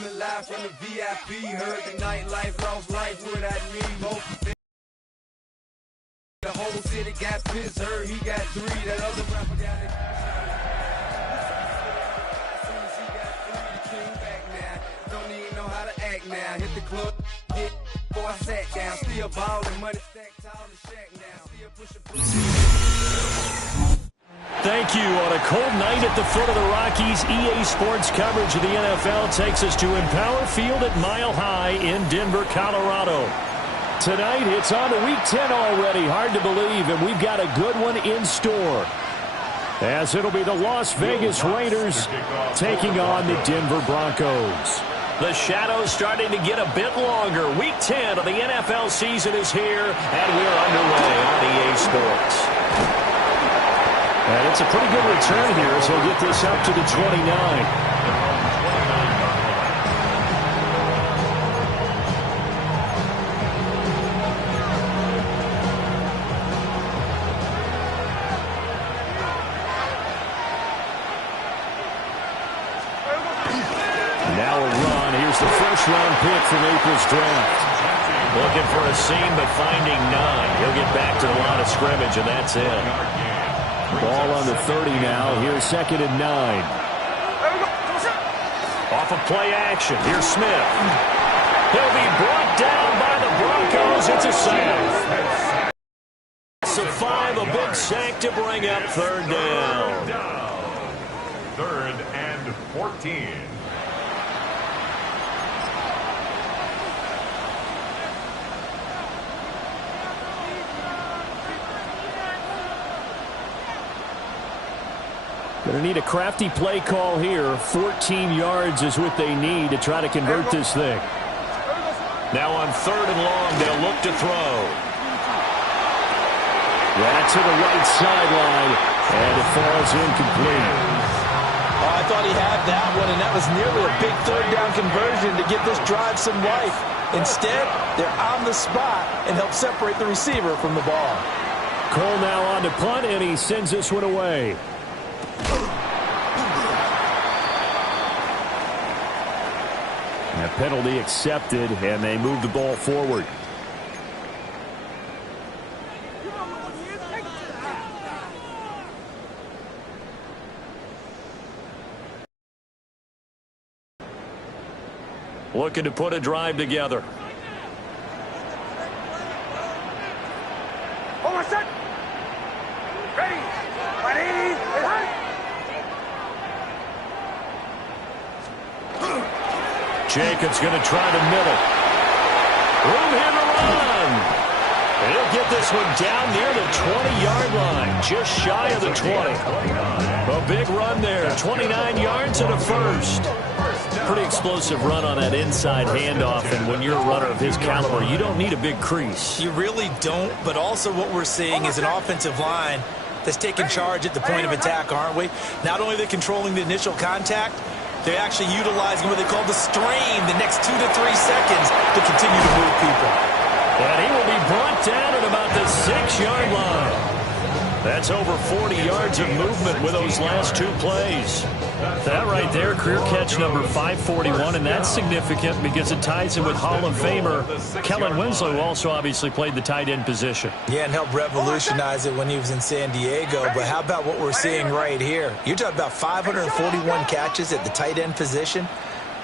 coming live from the VIP. Heard the nightlife, lost life without me. The whole city got pissed, heard he got 3. That other rapper got it. As soon as he got 3, the king back now. Don't even know how to act now. Hit the club, get before I sat down. Still ballin', money stacked tall and shack now. Still pushing. Thank you. On a cold night at the foot of the Rockies, EA Sports coverage of the NFL takes us to Empower Field at Mile High in Denver, Colorado. Tonight, it's on to Week 10 already. Hard to believe, and we've got a good one in store. As it'll be the Las Vegas Raiders taking on the Denver Broncos. The shadows starting to get a bit longer. Week 10 of the NFL season is here, and we're underway on EA Sports. And it's a pretty good return here as he'll get this up to the 29. Now a run. Here's the first-round pick from April's draft. Looking for a seam, but finding none. He'll get back to the line of scrimmage, and that's it. Ball on the 30 now. Here's 2nd and 9. Off of play action. Here's Smith. He'll be brought down by the Broncos. It's a sack. So 5, a big sack to bring up 3rd down. 3rd and 14. Going to need a crafty play call here. 14 yards is what they need to try to convert this thing. Now on 3rd and long, they'll look to throw. That's to the right sideline, and it falls incomplete. Oh, I thought he had that one, and that was nearly a big 3rd down conversion to give this drive some life. Instead, they're on the spot and help separate the receiver from the ball. Cole now on to punt, and he sends this one away. That penalty accepted, and they move the ball forward. Looking to put a drive together. Jacobs going to try the middle. Room here to run. And he'll get this one down near the 20-yard line, just shy of the 20. A big run there, 29 yards and a first. Pretty explosive run on that inside handoff, and when you're a runner of his caliber, you don't need a big crease. You really don't, but also what we're seeing is an offensive line that's taking charge at the point of attack, aren't we? Not only are they controlling the initial contact, they're actually utilizing what they call the strain the next 2 to 3 seconds to continue to move people. And he will be brought down at about the 6-yard line. That's over 40 yards of movement with those last 2 plays. That right there, career catch number 541, and that's significant because it ties in with Hall of Famer Kellen Winslow, who also obviously played the tight end position. Yeah, and helped revolutionize it when he was in San Diego. But how about what we're seeing right here? You're talking about 541 catches at the tight end position.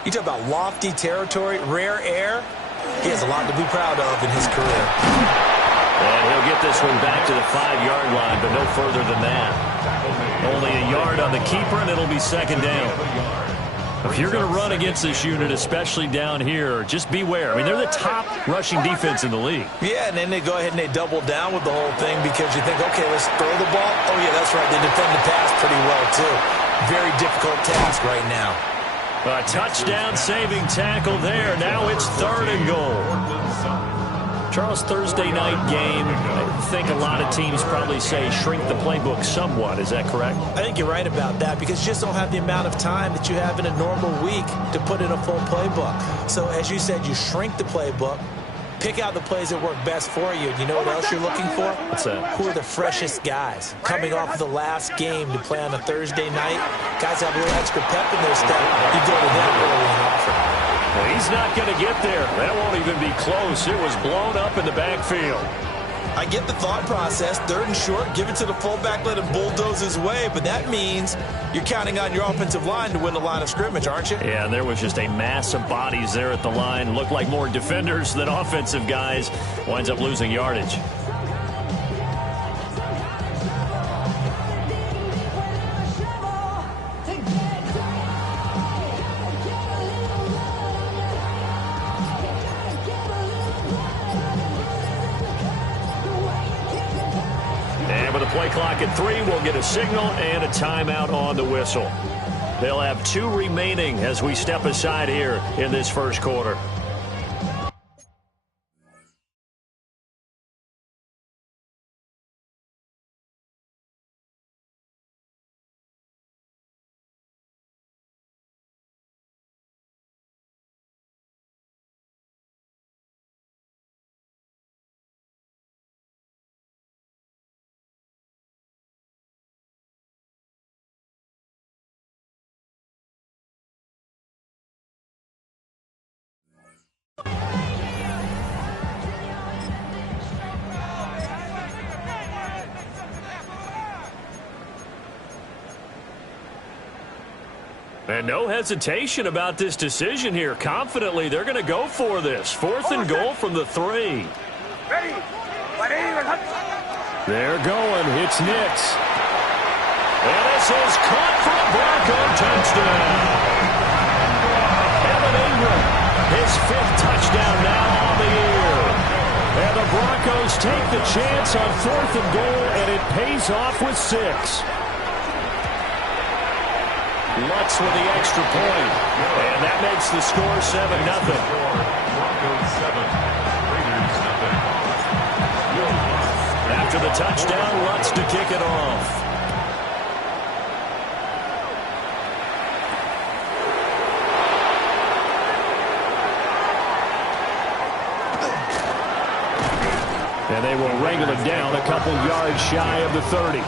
You talk about lofty territory, rare air. He has a lot to be proud of in his career. And he'll get this one back to the 5-yard line, but no further than that. Only a yard on the keeper, and it'll be 2nd down. If you're going to run against this unit, especially down here, just beware. I mean, they're the top rushing defense in the league. Yeah, and then they go ahead and they double down with the whole thing because you think, okay, let's throw the ball. Oh, yeah, that's right. They defend the pass pretty well, too. Very difficult task right now. A touchdown-saving tackle there. Now it's 3rd and goal. Charles, Thursday night game, I think a lot of teams probably say shrink the playbook somewhat. Is that correct? I think you're right about that because you just don't have the amount of time that you have in a normal week to put in a full playbook. So, as you said, you shrink the playbook, pick out the plays that work best for you. You know what else you're looking for? What's that? Who are the freshest guys coming off of the last game to play on a Thursday night? Guys have a little extra pep in their step. You go to them early and often. Well, he's not going to get there. That won't even be close. It was blown up in the backfield. I get the thought process. 3rd and short, give it to the fullback, let him bulldoze his way. But that means you're counting on your offensive line to win the line of scrimmage, aren't you? Yeah, and there was just a mass of bodies there at the line. Looked like more defenders than offensive guys. Winds up losing yardage. Play clock at 3. We'll get a signal and a timeout on the whistle. They'll have 2 remaining as we step aside here in this first quarter. And no hesitation about this decision here. Confidently, they're going to go for this. 4th and goal from the 3. They're going. It's Nix. And this is caught for a Bronco touchdown. Evan Ingram, his 5th touchdown now on the year. And the Broncos take the chance on 4th and goal, and it pays off with 6. Lutz with the extra point, and that makes the score 7-0. Broncos 7, Raiders 0. After the touchdown, Lutz to kick it off. And they will wrangle it down a couple yards shy of the 30.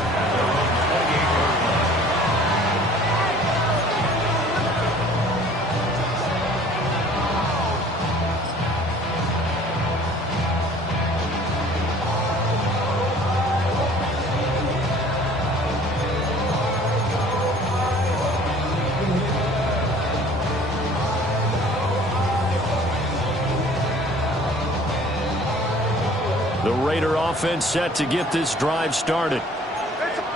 The Raider offense set to get this drive started.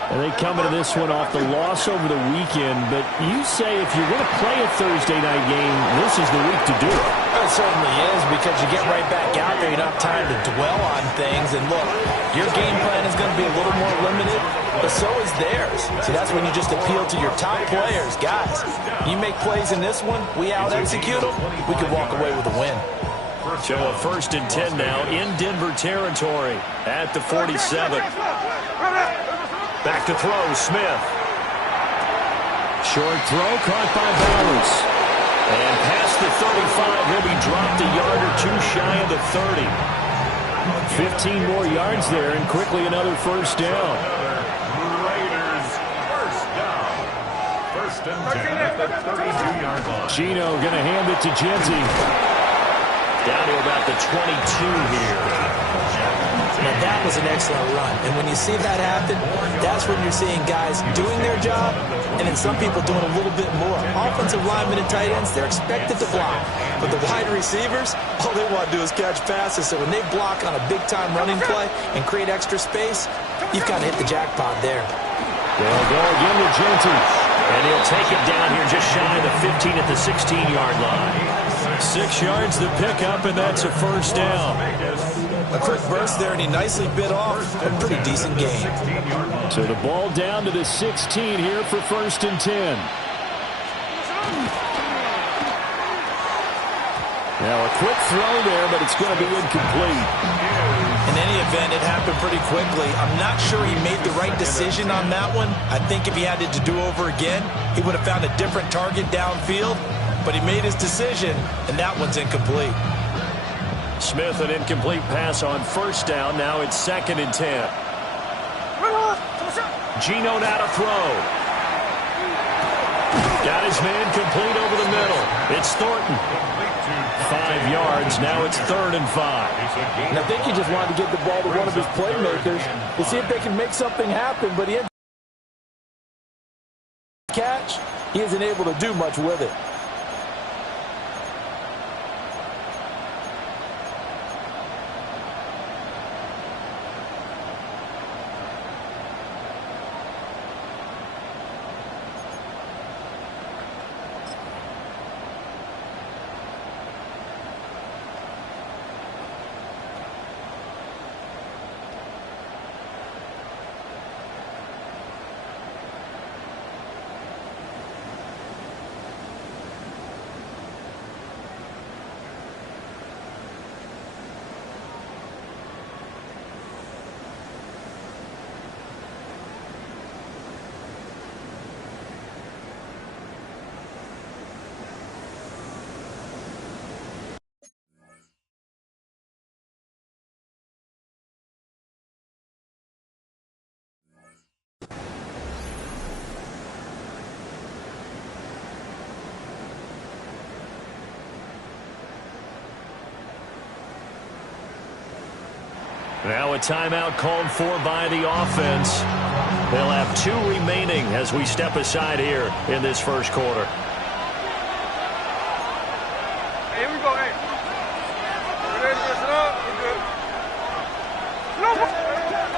And they come into this one off the loss over the weekend, but you say if you're going to play a Thursday night game, this is the week to do it. It certainly is, because you get right back out there. You don't have time to dwell on things. And look, your game plan is going to be a little more limited, but so is theirs. So that's when you just appeal to your top players. Guys, you make plays in this one, we out-execute them, we could walk away with a win. So a 1st and 10 now in Denver territory at the 47. Back to throw, Smith. Short throw caught by Bowers. And past the 35, he'll be dropped a yard or 2 shy of the 30. 15 more yards there, and quickly another 1st down. Raiders 1st down. 1st and 10 at the 32-yard line. Gino going to hand it to Genty. Down to about the 22 here. Now, that was an excellent run. And when you see that happen, that's when you're seeing guys doing their job and then some people doing a little bit more. Offensive linemen and tight ends, they're expected to block. But the wide receivers, all they want to do is catch passes. So when they block on a big-time running play and create extra space, you've kind of hit the jackpot there. They'll go again to Genty. And he'll take it down here just shy of the 15 at the 16-yard line. 6 yards the pickup, and that's a 1st down. A quick burst there, and he nicely bit off a pretty decent gain. So the ball down to the 16 here for 1st and 10. Now a quick throw there, but it's going to be incomplete. In any event, it happened pretty quickly. I'm not sure he made the right decision on that one. I think if he had it to do over again, he would have found a different target downfield. But he made his decision, and that one's incomplete. Smith, an incomplete pass on 1st down. Now it's 2nd and 10. Gino now to throw. Got his man complete over the middle. It's Thornton. 5 yards. Now it's 3rd and 5. And I think he just wanted to give the ball to one of his playmakers to see if they can make something happen, but he had catch. He isn't able to do much with it. Now a timeout called for by the offense. They'll have 2 remaining as we step aside here in this first quarter. Here we go, hey.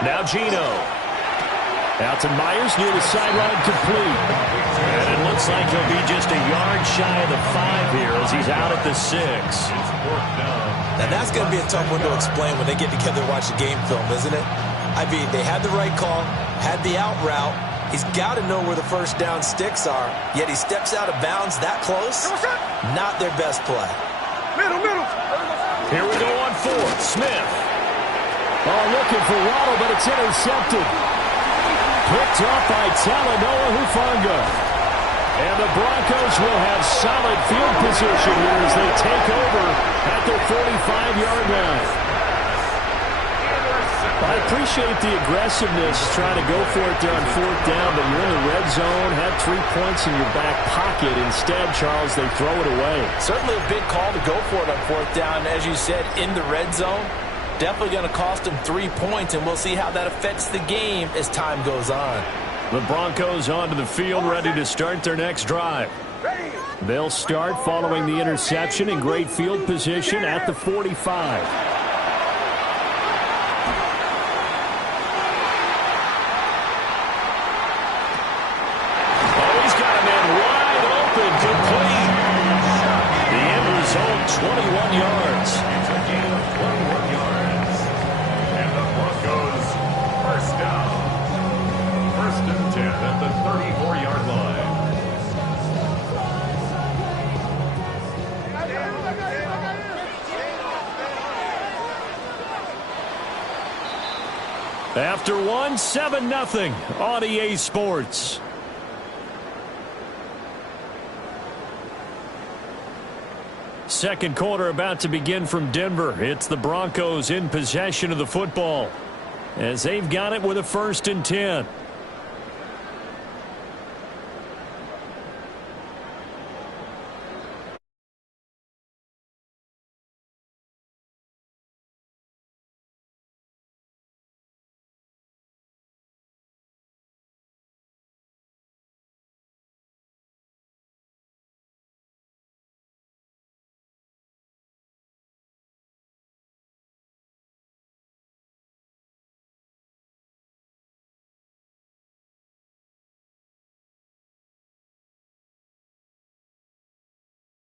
Now Geno. Out to Myers near the sideline, complete. And it looks like he'll be just a yard shy of the 5 here as he's out at the 6. Now, that's going to be a tough one to explain when they get together and watch the game film, isn't it? I mean, they had the right call, had the out route. He's got to know where the first down sticks are, yet he steps out of bounds that close. Not their best play. Middle. Here we go on 4th. Smith. Oh, looking for Waddle, but it's intercepted. Picked off by Talanoa Hufanga. And the Broncos will have solid field position here as they take over at their 45-yard line. I appreciate the aggressiveness trying to go for it there on 4th down, but you're in the red zone, had 3 points in your back pocket. Instead, Charles, they throw it away. Certainly a big call to go for it on 4th down. As you said, in the red zone, definitely going to cost them 3 points, and we'll see how that affects the game as time goes on. The Broncos onto the field, ready to start their next drive. They'll start following the interception in great field position at the 45. Oh, he's got a man wide open, complete. The end result, 21 yards. It's a gain of 21 yards. And the Broncos, first down. 1st and 10 at the 34-yard line. After 1, 7-0 on EA Sports. Second quarter about to begin from Denver. It's the Broncos in possession of the football as they've got it with a 1st and 10.